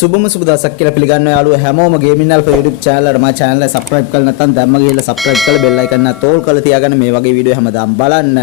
සුබම සුබ දවසක් කියලා පිළිගන්නවා යාළුවෝ හැමෝම ගේමින් අල්ෆා YouTube channel එකට මා channel එක subscribe කරලා නැත්නම් දැම්ම ගිහලා subscribe කරලා bell icon එක තෝල් කරලා තියාගන්න මේ වගේ වීඩියෝ හැමදාම බලන්න.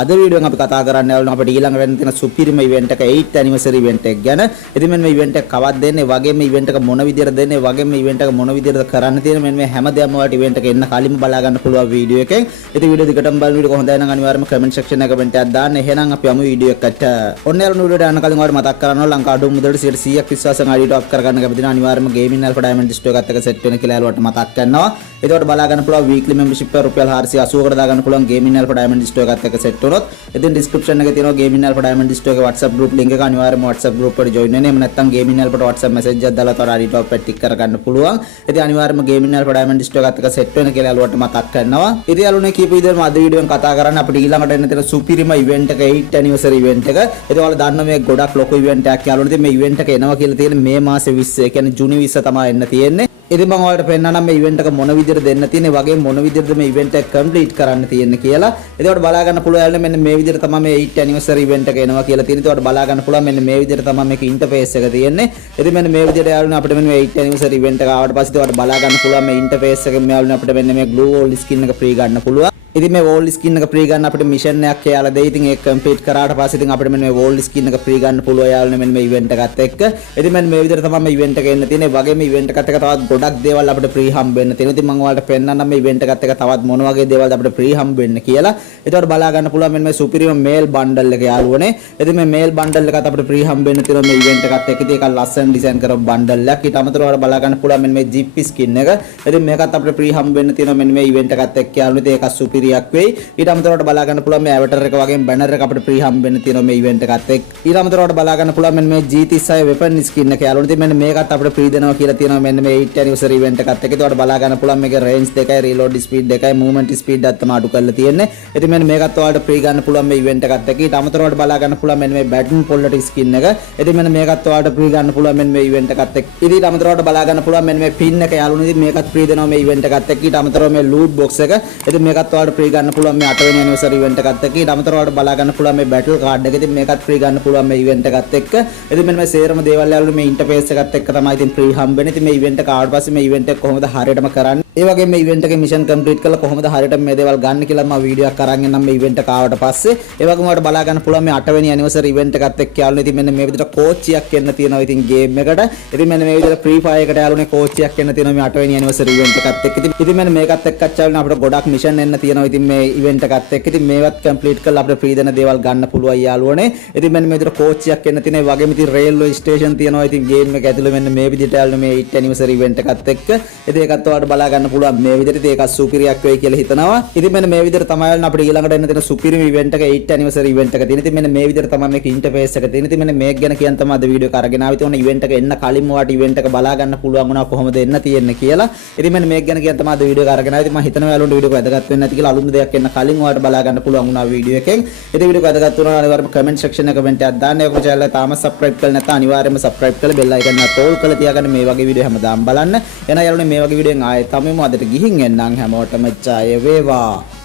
අද වීඩියෝ එක අපි කතා කරන්න යාළුවෝ අපිට ඊළඟට වෙන්න තියෙන සුපිරිම event එක 8th anniversary event එක ගැන. ඉතින් මෙන්න මේ event එක කවද්ද දෙන්නේ, වගේම event එක මොන විදිහට දෙන්නේ, වගේම event එක මොන විදිහට කරන්න තියෙන මෙන්න මේ හැමදේම ඔයාලට event එක එන්න කලින්ම බලා ගන්න පුළුවන් වීඩියෝ එකෙන්. ඉතින් වීඩියෝ දිගටම බලන වීඩියෝ කොහොඳයි නම් අනිවාර්යයෙන්ම comment section එක comment එකක් දාන්න. එහෙනම් අපි යමු වීඩියෝ එකට. ඔන්න යාළුවෝ වීඩියෝ යන කලින් ඔයාලට මතක් කරනවා ලංකා අඩු මුදලට 100ක් විශ්වාසයෙන් ID top කරගන්න කැමති නම් අනිවාර්යයෙන්ම Gaming Alpha Diamond Store එකත් එක්ක set වෙන කියලා යාළුවට මතක් කරනවා. ඒකට බලා ගන්න පුළුවන් weekly membership එක රුපියල් 480කට දාගන්න පුළුවන් Gaming Alpha Diamond Store එකත් එක්ක set වුණොත්. ඉතින් description එකේ තියෙනවා Gaming Alpha Diamond Store එකේ WhatsApp group link එක අනිවාර්යයෙන්ම WhatsApp group එකට join වෙන්න. එහෙම නැත්නම් Gaming Alpha WhatsApp message එකක් දාලා තව ID top එක tick කරගන්න පුළුවන්. ඉතින් අනිවාර්යයෙන්ම Gaming Alpha Diamond Store එකත් එක්ක set වෙන කියලා යාළුවට මතක් කරනවා. ඉතින් යාළුවනේ කීප විදිහටම අද වීඩියෝෙන් කතා කරන්නේ අපිට ඊළඟට එන්න තියෙන සුපිරිම event එක 8th anniversary event එක. ඉතින් ඔයාලා දන්නවා මේ ගොඩක් ලොකු event එකක් යාළුවනේ. ඉතින් මේ event එක එනවා කියලා තියෙන්නේ මේ මාසේ 20 ඒ කියන්නේ ජූනි 20 තමයි එන්න තියෙන්නේ. ඉතින් මම ඔයාලට පෙන්නන්නම් මේ event එක මොන විදිහට දෙන්න තියෙන්නේ, වගේ මොන විදිහටද මේ event එක complete කරන්න තියෙන්නේ කියලා. ඒකට බලා ගන්න පුළුවන් යාළුවනේ මෙන්න මේ විදිහට තමයි මේ 8th anniversary event එක එනවා කියලා තියෙන්නේ. ඒකට බලා ගන්න පුළුවන් මෙන්න මේ විදිහට තමයි මේක interface එක තියෙන්නේ. ඉතින් මෙන්න මේ විදිහට යාළුවනේ අපිට මෙන්න මේ 8th anniversary event එක ආවට පස්සේ ඒකට බලා ගන්න පුළුවන් මේ interface එකෙන් යාළුවනේ අපිට මෙන්න මේ glue wall skin එක free ගන්න පුළුවන්. ඉතින් මේ wall skin එක free ගන්න අපිට mission එකක් යාළුවා දෙයි. ඉතින් ඒක complete කරාට පස්සේ ඉතින් අපිට මෙන්න මේ wall skin එක free ගන්න පුළුවන් යාළුවනේ මෙන්න මේ event එකත් එක්ක. ඉතින් මෙන්න මේ විදිහට තමයි මේ event එක එන්න තියෙන්නේ. වගේම event එකත් එක්ක තවත් ගොඩක් දේවල් අපිට free හම්බ වෙන්න තියෙනවා. ඉතින් මම ඔයාලට පෙන්නන්නම් මේ event එකත් එක්ක තවත් මොන වගේ දේවල්ද අපිට free හම්බ වෙන්න කියලා. ඒකට බලා ගන්න පුළුවන් මෙන්න මේ superior mail bundle එක යාළුවනේ. ඉතින් මේ mail bundle එකත් අපිට free හම්බ වෙන්න තියෙනවා මේ event එකත් එක්ක. ඉතින් ඒක ලස්සන design කරපු bundle එකක්. ඊට අමතරව ඔයාලට බලා ගන්න පුළුවන් මෙන්න මේ GP skin එක. ඉතින් මේකත් අපිට free හම්බ වෙන්න තියෙනවා මෙන්න මේ event එකත් එක්ක යාළුවනේ. ඉතින් ඒක superior එකක් වෙයි. ඊට අමතරව බලා ගන්න පුළුවන් මේ avatar එක වගේම banner එක අපිට free හම්බ වෙන්න තියෙනවා මේ event එකත් එක්ක. ඊට අමතරව බලා ගන්න පුළුවන් මෙන්න මේ G36 weapon skin එක යාළුවනේ. ඉතින් මෙන්න මේකත් අපිට free දෙනවා කියලා තියෙනවා මෙන්න මේ 8th anniversary event එකත් එක්ක. ඒකට බලා ගන්න පුළුවන් මේකේ range දෙකයි, reload speed දෙකයි, movement speed එකත් තමයි අඩු කරලා තියෙන්නේ. ඉතින් මෙන්න මේකත් ඔයාලට free ගන්න පුළුවන් මේ event එකත් එක්ක. ඊට අමතරව බලා ගන්න පුළුවන් මෙන්න මේ baton pollet skin එක. ඉතින් මෙන්න මේකත් ඔයාලට free ගන්න පුළුවන් මෙන්න මේ event එකත් එක්ක. ඉතින් ඊට අමතරව බලා ගන්න පුළුවන් මෙන්න මේ pin එක යාළුවනේ. ඉතින් මේකත් free දෙනවා මේ event එකත් එක්ක. ඊට අමතරව මේ loot box එක. ඉතින් මේකත් ඔයාලට free ගන්න පුළුවන් මේ 8 වෙනි anniversary event එකත් එක්ක. ඊට අමතරව බලා ගන්න පුළුවන් මේ battle card එක. ඉතින් මේකත් free ගන්න පුළුවන් මේ event එකත් එක්ක. ඉතින් මෙන්න මේ සේරම දේවල් යාළුවනේ මේ interface එකත් එක්ක තමයි ඉතින් free හම්බ වෙන්නේ. ඉතින් මේ event එක ආවට පස්සේ මේ event එක කොහොමද හරියටම කරන්නේ, ඒ වගේම මේ event එකේ mission complete කරලා කොහොමද හරියටම මේ දේවල් ගන්න කියලා මම වීඩියෝ එකක් අරන් එන්නම් මේ event එක ආවට පස්සේ. ඒ වගේම ඔයාලට බලා ගන්න පුළුවන් මේ 8 වෙනි anniversary event එකත් එක්ක යාළුවනේ. ඉතින් මෙන්න මේ විදිහට කෝච්චියක් එන්න තියෙනවා ඉතින් game එකට. ඉතින් මෙන්න මේ විදිහට free fire එකට යාළුවනේ කෝච්චියක් එන්න තියෙනවා මේ 8 වෙනි anniversary event එකත් එක්ක. ඉතින් මෙන්න මේකත් එක්කත් යාළුවනේ අපිට ගොඩක් mission එන්න තියෙනවා ඉතින් මේ event එකත් එක්ක. ඉතින් මේවත් complete කරලා අපිට free දෙන දේවල් ගන්න පුළුවන් යාළුවනේ. ඉතින් මෙන්න මේ විදිහට කෝච්චියක් එන්න තියෙනවා. ඒ වගේම ඉතින් railway station තියෙනවා ඉතින් game එක ඇතුළේ මෙන්න මේ විදිහට යාළුවනේ මේ 8th anniversary event එකත් එක්ක. ඉතින් ඒකත් ඔයාලට බලා ගන්න පුළුවන් මේ විදිහට. ඒක සුපිරියක් වෙයි කියලා හිතනවා. ඉතින් මෙන්න මේ විදිහට තමයි අපිට ඊළඟට එන්න තියෙන සුපිරිම event එක 8th anniversary event එක තියෙන. ඉතින් මෙන්න මේ විදිහට තමයි මේක interface එක තියෙන. ඉතින් මෙන්න මේක ගැන කියන්න තමයි අද වීඩියෝ එක අරගෙන ආවේ. ඉතින් ඔන්න event එක එන්න කලින්ම ඔයාලට event එක බලා ගන්න පුළුවන් වුණා කොහොමද එන්න තියෙන්නේ කියලා. ඉතින් මෙන්න මේක ගැන කියන්න තමයි අද වීඩියෝ එක අරගෙන ආවේ. ඉතින් මම හිතනවා යාළුවන්ට වීඩියෝ එක වැදගත් වෙන්නේ නැති කියලා අලුත් දෙයක් එන්න කලින් ඔයාලට බලා ගන්න පුළුවන් වුණා වීඩියෝ එකෙන්. ඉතින් වීඩියෝ එක වැදගත් වුණා නම් අනිවාර්යයෙන්ම comment section එක comment එකක් දාන්න. ඒක channel එක තාම subscribe කරලා නැත්නම් අනිවාර්යයෙන්ම subscribe කරලා bell icon එක තෝල් කරලා තියාගන්න මේ වගේ වීඩියෝ හැමදාම බලන්න. එහෙනම් යාළුවනේ මේ වගේ වීඩියෝෙන් ආයෙත් තමයි අදට ගිහින් එන්නම් හැමෝටම ජය වේවා.